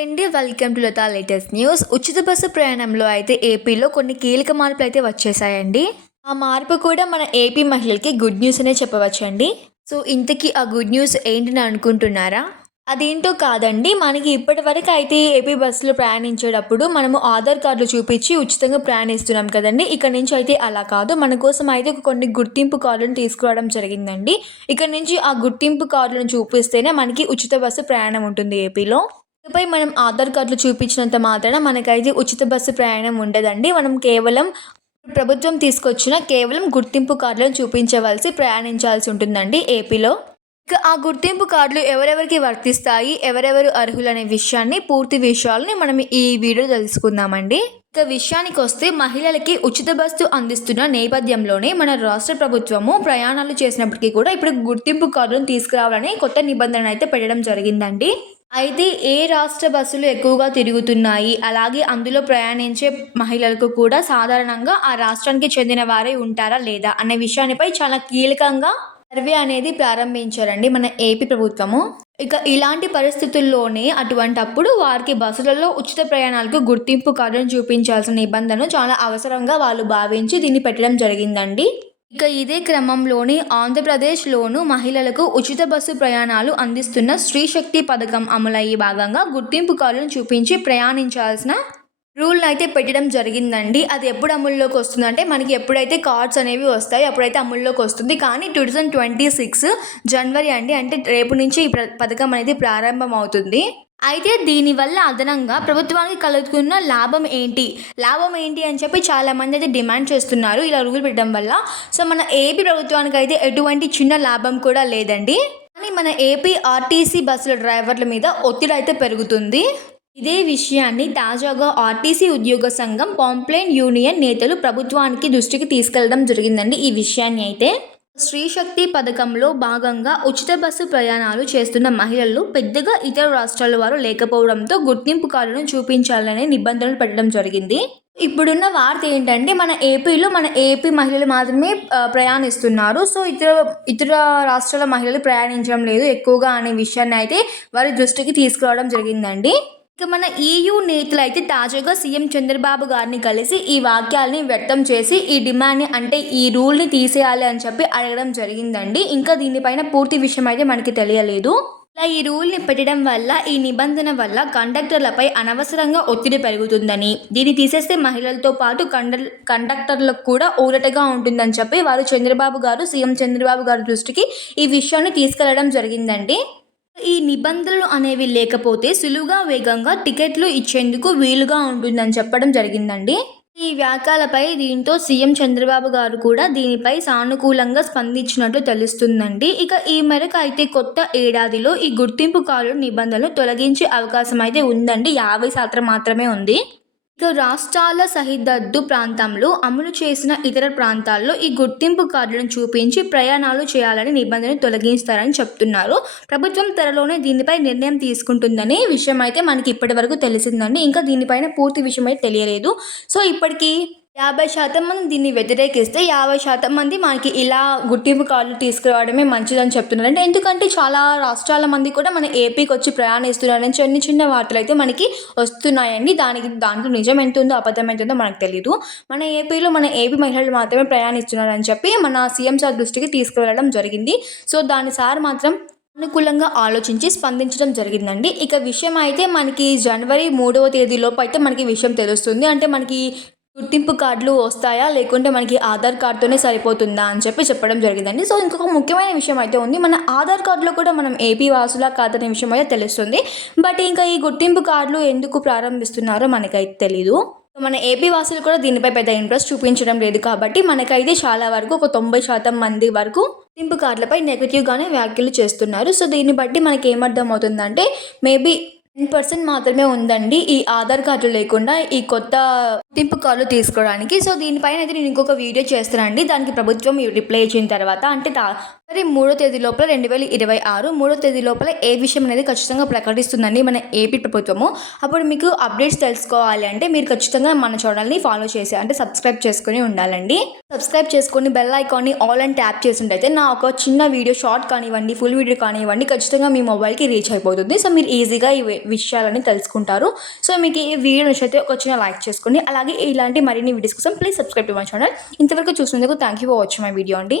అండి welcome to Latha latest news. ఉచిత bus ప్రయాణంలో అయితే ఏపీలో కొన్ని కీలక మార్పులు అయితే వచ్చేసాయండి. ఆ మార్పు కూడా మన ఏపీ మహిళలకి గుడ్ న్యూస్ అనే చెప్పవచ్చండి. సో ఇంతకీ ఆ గుడ్ న్యూస్ ఏంటని అనుకుంటున్నారా? అదేంటో కాదండి మనకి ఇప్పటి వరకు అయితే ఏపీ బస్సులో ప్రయాణించేటప్పుడు మనము ఆధార్ కార్డులు చూపించి ఉచితంగా ప్రయాణిస్తున్నాం కదండి. ఇక్కడ నుంచి అయితే అలా కాదు. మన కోసం అయితే కొన్ని గుర్తింపు కార్డులను తీసుకురావడం జరిగిందండి. ఇక్కడ నుంచి ఆ గుర్తింపు కార్డులను చూపిస్తేనే మనకి ఉచిత బస్సు ప్రయాణం ఉంటుంది ఏపీలో. పై మనం ఆధార్ కార్డులు చూపించినంత మాత్రాన మనకైతే ఉచిత బస్సు ప్రయాణం ఉండదండి. మనం కేవలం ప్రభుత్వం తీసుకొచ్చిన కేవలం గుర్తింపు కార్డులను చూపించవలసి ప్రయాణించాల్సి ఉంటుందండి ఏపీలో. ఇక ఆ గుర్తింపు కార్డులు ఎవరెవరికి వర్తిస్తాయి ఎవరెవరు అర్హులు అనే విషయాన్ని పూర్తి విషయాలని మనం ఈ వీడియో తెలుసుకుందామండి. ఇక విషయానికి వస్తే మహిళలకి ఉచిత బస్సు అందిస్తున్న నేపథ్యంలోనే మన రాష్ట్ర ప్రభుత్వము ప్రయాణాలు చేసినప్పటికీ కూడా ఇప్పుడు గుర్తింపు కార్డులను తీసుకురావాలని కొత్త నిబంధన అయితే పెట్టడం జరిగిందండి. అయితే ఏ రాష్ట్ర బస్సులు ఎక్కువగా తిరుగుతున్నాయి? అలాగే అందులో ప్రయాణించే మహిళలకు కూడా సాధారణంగా ఆ రాష్ట్రానికి చెందిన వారే ఉంటారా లేదా అనే విషయానిపై చాలా కీలకంగా సర్వే అనేది ప్రారంభించారండి మన ఏపీ ప్రభుత్వము. ఇక ఇలాంటి పరిస్థితుల్లోనే అటువంటప్పుడు వారికి బస్సులలో ఉచిత ప్రయాణాలకు గుర్తింపు కార్డును చూపించాల్సిన నిబంధన చాలా అవసరంగా వాళ్ళు భావించి దీన్ని పెట్టడం జరిగిందండి. ఇక ఇదే క్రమంలోని ఆంధ్రప్రదేశ్లోనూ మహిళలకు ఉచిత బస్సు ప్రయాణాలు అందిస్తున్న స్త్రీ శక్తి పథకం అమలయ్యే భాగంగా గుర్తింపు కార్డులను చూపించి ప్రయాణించాల్సిన రూల్ అయితే పెట్టడం జరిగిందండి. అది ఎప్పుడు అమల్లోకి వస్తుందంటే మనకి ఎప్పుడైతే కార్డ్స్ అనేవి వస్తాయో అప్పుడైతే అమల్లోకి వస్తుంది. కానీ టూ థౌజండ్ ట్వంటీ సిక్స్ జనవరి అండి. అంటే రేపు నుంచి ఈ పథకం అనేది ప్రారంభం అవుతుంది అయితే దీనివల్ల అదనంగా ప్రభుత్వానికి కలుగుతున్న లాభం ఏంటి? లాభం ఏంటి అని చెప్పి చాలామంది అయితే డిమాండ్ చేస్తున్నారు. ఇలా రూల్ పెట్టడం వల్ల. సో మన ఏపీ ప్రభుత్వానికి అయితే ఎటువంటి చిన్న లాభం కూడా లేదండి. కానీ మన ఏపీ ఆర్టీసీ బస్సుల డ్రైవర్ల మీద ఒత్తిడి అయితే పెరుగుతుంది. ఇదే విషయాన్ని తాజాగా ఆర్టీసీ ఉద్యోగ సంఘం పాంప్లైన్ యూనియన్ నేతలు ప్రభుత్వానికి దృష్టికి తీసుకెళ్ళడం జరిగిందండి ఈ విషయాన్ని అయితే. స్త్రీ శక్తి పథకంలో భాగంగా ఉచిత బస్సు ప్రయాణాలు చేస్తున్న మహిళలు పెద్దగా ఇతర రాష్ట్రాల వారు లేకపోవడంతో గుర్తింపు కార్డును చూపించాలనే నిబంధనలు పెట్టడం జరిగింది. ఇప్పుడున్న వార్త ఏంటంటే మన ఏపీలో మన ఏపీ మహిళలు మాత్రమే ప్రయాణిస్తున్నారు. సో ఇతర ఇతర రాష్ట్రాల మహిళలు ప్రయాణించడం లేదు ఎక్కువగా అనే విషయాన్ని అయితే వారి దృష్టికి తీసుకురావడం జరిగిందండి. ఇక మన ఈయూ నేతలు అయితే తాజాగా సీఎం చంద్రబాబు గారిని కలిసి ఈ వాక్యాలని వ్యక్తం చేసి ఈ డిమాండ్ని అంటే ఈ రూల్ని తీసేయాలి అని చెప్పి అడగడం జరిగిందండి. ఇంకా దీనిపైన పూర్తి విషయం అయితే మనకి తెలియలేదు. ఇలా ఈ రూల్ని పెట్టడం వల్ల ఈ నిబంధన వల్ల కండక్టర్లపై అనవసరంగా ఒత్తిడి పెరుగుతుందని దీన్ని తీసేస్తే మహిళలతో పాటు కండ కండక్టర్లకు కూడా ఊరటగా ఉంటుందని చెప్పి వారు చంద్రబాబు గారు సీఎం చంద్రబాబు గారి దృష్టికి ఈ విషయాన్ని తీసుకెళ్ళడం జరిగిందండి. ఈ నిబంధనలు అనేవి లేకపోతే సులువుగా వేగంగా టికెట్లు ఇచ్చేందుకు వీలుగా ఉంటుందని చెప్పడం జరిగిందండి. ఈ వ్యాఖ్యలపై దీంతో సీఎం చంద్రబాబు గారు కూడా దీనిపై సానుకూలంగా స్పందించినట్లు తెలుస్తుందండి. ఇక ఈ మేరకు అయితే కొత్త ఏడాదిలో ఈ గుర్తింపు కార్డు నిబంధనలు తొలగించే అవకాశం అయితే ఉందండి. యాభై శాతం మాత్రమే ఉంది. ఇక రాష్ట్రాల సరిహద్దు ప్రాంతంలో అమలు చేసిన ఇతర ప్రాంతాల్లో ఈ గుర్తింపు కార్డులను చూపించి ప్రయాణాలు చేయాలని నిబంధనలు తొలగిస్తారని చెప్తున్నారు. ప్రభుత్వం త్వరలోనే దీనిపై నిర్ణయం తీసుకుంటుందని విషయం అయితే మనకి ఇప్పటి వరకు తెలిసిందండి. ఇంకా దీనిపైన పూర్తి విషయం అయితే తెలియలేదు. సో ఇప్పటికీ యాభై శాతం మంది దీన్ని వ్యతిరేకిస్తే యాభై శాతం మంది మనకి ఇలా గుర్తింపు కార్డులు తీసుకురావడమే మంచిదని చెప్తున్నారు అంటే ఎందుకంటే చాలా రాష్ట్రాల మంది కూడా మన ఏపీకి వచ్చి ప్రయాణిస్తున్నారని చిన్న చిన్న వార్తలు అయితే మనకి వస్తున్నాయండి. దానికి దాంట్లో నిజం ఎంత ఉందో అబద్ధం ఎంత ఉందో మనకు తెలియదు మన ఏపీలో మన ఏపీ మహిళలు మాత్రమే ప్రయాణిస్తున్నారని చెప్పి మన సీఎం సార్ దృష్టికి తీసుకువెళ్ళడం జరిగింది. సో దాని సార్ మాత్రం అనుకూలంగా ఆలోచించి స్పందించడం జరిగిందండి. ఇక విషయం అయితే మనకి జనవరి మూడవ తేదీలోపు అయితే మనకి విషయం తెలుస్తుంది. అంటే మనకి గుర్తింపు కార్డులు వస్తాయా? లేకుంటే మనకి ఆధార్ కార్డుతోనే సరిపోతుందా? అని చెప్పి చెప్పడం జరిగిందండి. సో ఇంకొక ముఖ్యమైన విషయం అయితే ఉంది. మన ఆధార్ కార్డులో కూడా మనం ఏపీ వాసులా కాదనే విషయం అయితే తెలుస్తుంది. బట్ ఇంకా ఈ గుర్తింపు కార్డులు ఎందుకు ప్రారంభిస్తున్నారో మనకైతే తెలీదు. మన ఏపీ వాసులు కూడా దీనిపై పెద్ద ఇంట్రెస్ట్ చూపించడం లేదు కాబట్టి మనకైతే చాలా వరకు ఒక తొంభై శాతం మంది వరకు గుర్తింపు కార్డులపై నెగిటివ్గానే వ్యాఖ్యలు చేస్తున్నారు. సో దీన్ని బట్టి మనకి ఏమర్థం అవుతుందంటే మేబీ టెన్ పర్సెంట్ మాత్రమే ఉందండి. ఈ ఆధార్ కార్డు లేకుండా ఈ కొత్త గుర్తింపు కార్డు తీసుకోవడానికి. సో దీనిపైన అయితే నేను ఇంకొక వీడియో చేస్తానండి. దానికి ప్రభుత్వం రిప్లై ఇచ్చిన తర్వాత అంటే మరి మూడో తేదీ లోపల రెండు వేల ఇరవై ఆరు మూడో తేదీ లోపల ఏ విషయం అనేది ఖచ్చితంగా ప్రకటిస్తుందండి మన ఏపీ ప్రభుత్వము. అప్పుడు మీకు అప్డేట్స్ తెలుసుకోవాలి అంటే మీరు ఖచ్చితంగా మన ఛానల్ని ఫాలో చేసి అంటే సబ్స్క్రైబ్ చేసుకుని ఉండాలండి. సబ్స్క్రైబ్ చేసుకొని బెల్ ఐకాన్ని ఆల్ అండ్ ట్యాప్ చేసినట్టయితే నా ఒక చిన్న వీడియో షార్ట్ కానివ్వండి ఫుల్ వీడియో కానివ్వండి ఖచ్చితంగా మీ మొబైల్కి రీచ్ అయిపోతుంది. సో మీరు ఈజీగా ఈ విషయాలని తెలుసుకుంటారు. సో మీకు ఈ వీడియో నచ్చితే ఒక చిన్న లైక్ చేసుకోండి. అలాగే ఇలాంటి మరిన్ని వీడియోస్ కోసం please subscribe to my channel ఇంతవరకు చూసినందుకు thank you for watching my video అండి.